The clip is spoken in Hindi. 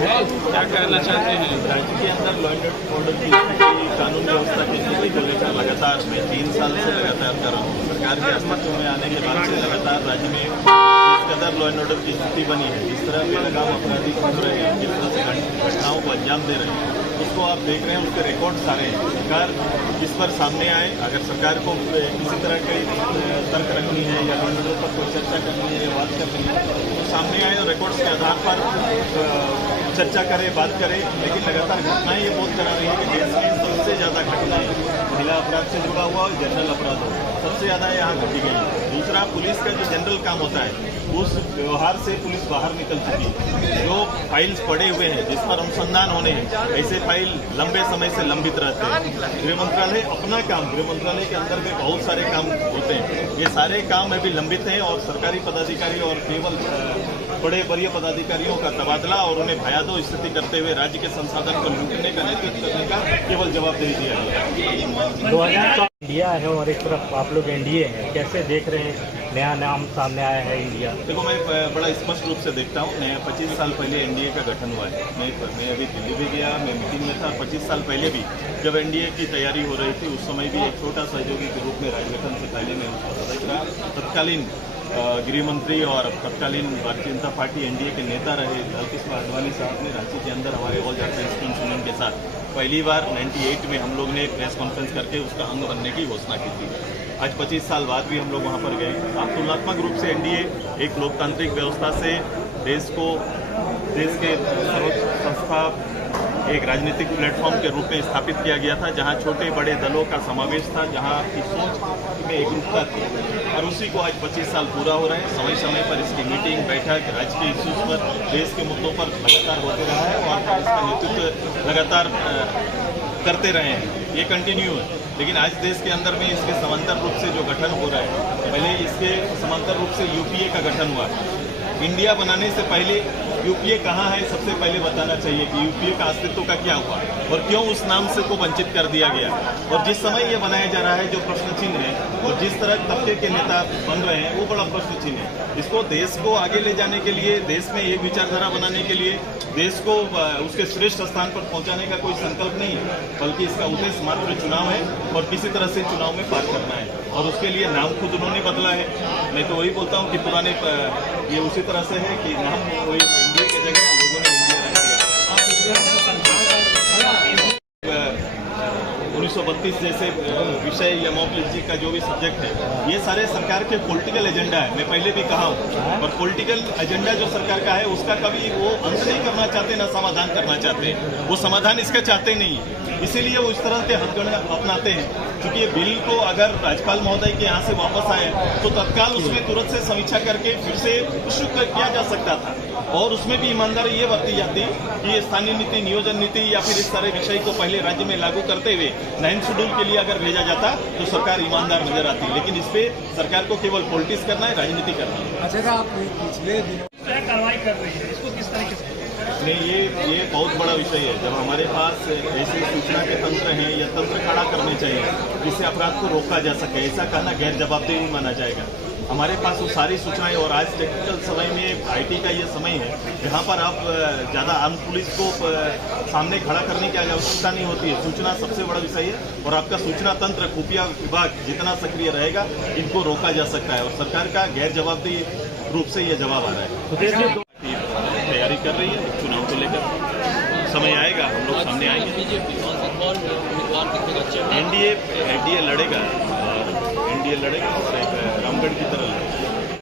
क्या कहना चाहते हैं? राज्य के अंदर लॉ एंड ऑर्डर की कानून व्यवस्था की स्थिति को लेकर लगातार मैं 3 साल से लगातार कर रहा हूँ। सरकार के अस्तित्व में आने के बाद से लगातार राज्य में जिस कदर लॉ एंड ऑर्डर की स्थिति बनी है, जिस तरह बेलगाम अपराधी घूम रहे हैं, जिस तरह से घटनाओं को अंजाम दे रहे हैं, उसको आप देख रहे हैं, उसके रिकॉर्ड सारे हैं। सरकार इस पर सामने आए, अगर सरकार को किसी तरह की तर्क रखनी है या लॉ एंड ऑर्डर पर कोई चर्चा करनी है या बात करनी है, तो सामने आए और रिकॉर्ड्स के आधार पर चर्चा करे, बात करे। लेकिन लगातार घटनाएं ये बहुत करा रही है कि देश में सबसे ज़्यादा घटनाएं महिला अपराध से जुड़ा हुआ और जनरल अपराध हो, सबसे ज़्यादा यहाँ घटी गई है। दूसरा, पुलिस का जो जनरल काम होता है, उस व्यवहार से पुलिस बाहर निकल चुकी है। जो फाइल्स पड़े हुए हैं, जिस पर अनुसंधान होने हैं, ऐसे फाइल लंबे समय से लंबित रहते हैं। गृह मंत्रालय अपना काम, गृह मंत्रालय के अंदर में बहुत सारे काम होते हैं, ये सारे काम अभी लंबित हैं और सरकारी पदाधिकारी और केवल बड़े वरीय पदाधिकारियों का तबादला और उन्हें भयादो स्थिति करते हुए राज्य के संसाधन को लूटने का, नेतृत्व करने का केवल जवाबदेही दिया गया। 2014 इंडिया है और एक तरफ आप लोग एनडीए हैं, कैसे देख रहे हैं? नया नाम सामने आया है इंडिया। देखो, मैं बड़ा स्पष्ट रूप से देखता हूँ, नया 25 साल पहले एनडीए का गठन हुआ है। मैं अभी दिल्ली भी गया, मैं मीटिंग में था। 25 साल पहले भी जब एनडीए की तैयारी हो रही थी, उस समय भी एक छोटा सहयोगी के रूप में राज्य गठन से पहले मैं उसका सदस्य रहा। तत्कालीन गृह मंत्री और तत्कालीन भारतीय जनता पार्टी एनडीए के नेता रहे लालकृष्ण आडवाणी साहब ने रांची के अंदर हमारे ऑल झारखंड यूनियन के साथ पहली बार 98 में हम लोग ने प्रेस कॉन्फ्रेंस करके उसका अंग बनने की घोषणा की थी। आज 25 साल बाद भी हम लोग वहाँ पर गए। अब तुलनात्मक रूप से एनडीए एक लोकतांत्रिक व्यवस्था से देश के सर्वोच्च संस्था, एक राजनीतिक प्लेटफॉर्म के रूप में स्थापित किया गया था, जहां छोटे बड़े दलों का समावेश था, जहां की सोच में एकरूपता थी। और उसी को आज 25 साल पूरा हो रहे हैं। समय समय पर इसकी मीटिंग, बैठक, राज्य के इश्यूज पर, देश के मुद्दों पर लगातार होते रहा है और इसका नेतृत्व लगातार करते रहे हैं। ये कंटिन्यू है। लेकिन आज देश के अंदर में इसके समांतर रूप से जो गठन हो रहा है, पहले इसके समांतर रूप से यूपीए का गठन हुआ। इंडिया बनाने से पहले यूपीए कहाँ है, सबसे पहले बताना चाहिए कि यूपीए का अस्तित्व का क्या हुआ और क्यों उस नाम से को वंचित कर दिया गया। और जिस समय ये बनाया जा रहा है, जो प्रश्न चिन्ह है और जिस तरह तबके के नेता बन रहे हैं, वो बड़ा प्रश्न चिन्ह है। इसको देश को आगे ले जाने के लिए, देश में एक विचारधारा बनाने के लिए, देश को उसके श्रेष्ठ स्थान पर पहुंचाने का कोई संकल्प नहीं है, बल्कि इसका उद्देश्य मात्र चुनाव है और किसी तरह से चुनाव में पार करना है। और उसके लिए नाम खुद उन्होंने बदला है। मैं तो वही बोलता हूँ कि पुराने ये उसी तरह से है कि नाम वही इंडिया की जगह लोगों ने इंडिया रख दिया। 1932 जैसे विषय या मॉब लिंचिंग का जो भी सब्जेक्ट है, ये सारे सरकार के पॉलिटिकल एजेंडा है। मैं पहले भी कहा हूँ, और पॉलिटिकल एजेंडा जो सरकार का है, उसका कभी वो अंत नहीं करना चाहते, ना समाधान करना चाहते। वो समाधान इसका चाहते नहीं है, इसीलिए वो इस तरह के हथकंडे अपनाते हैं। क्योंकि ये बिल को अगर राज्यपाल महोदय के यहाँ से वापस आए तो तत्काल उसमें तुरंत से समीक्षा करके फिर से इशू किया जा सकता था, और उसमें भी ईमानदारी ये बरती जाती कि स्थानीय नीति, नियोजन नीति या फिर इस तरह विषय को पहले राज्य में लागू करते हुए 9 शेड्यूल के लिए अगर भेजा जाता तो सरकार ईमानदार नजर आती। लेकिन इस पे सरकार को केवल पॉलिटिक्स करना है, राजनीति करना है। अच्छा, आप पिछले दिनों क्या कार्रवाई कर रही है, इसको किस तरीके से? नहीं, ये बहुत बड़ा विषय है। जब हमारे पास ऐसे सूचना के तंत्र हैं या तंत्र खड़ा करने चाहिए जिससे अपराध को रोका जा सके, ऐसा कहना गैर जवाबदेही माना जाएगा। हमारे पास वो सारी सूचनाएं, और आज टेक्निकल समय में आईटी का ये समय है जहां पर आप ज़्यादा आर्म पुलिस को सामने खड़ा करने की आवश्यकता नहीं होती है। सूचना सबसे बड़ा विषय है, और आपका सूचना तंत्र, खुफिया विभाग जितना सक्रिय रहेगा, इनको रोका जा सकता है। और सरकार का गैर जवाबदेही रूप से ये जवाब आ रहा है। तैयारी कर रही है चुनाव को लेकर, समय आएगा हम लोग सामने आएंगे। एनडीए लड़ेगा, और एनडीए लड़ेगा और एक रामगढ़ की तरह लड़ेगा।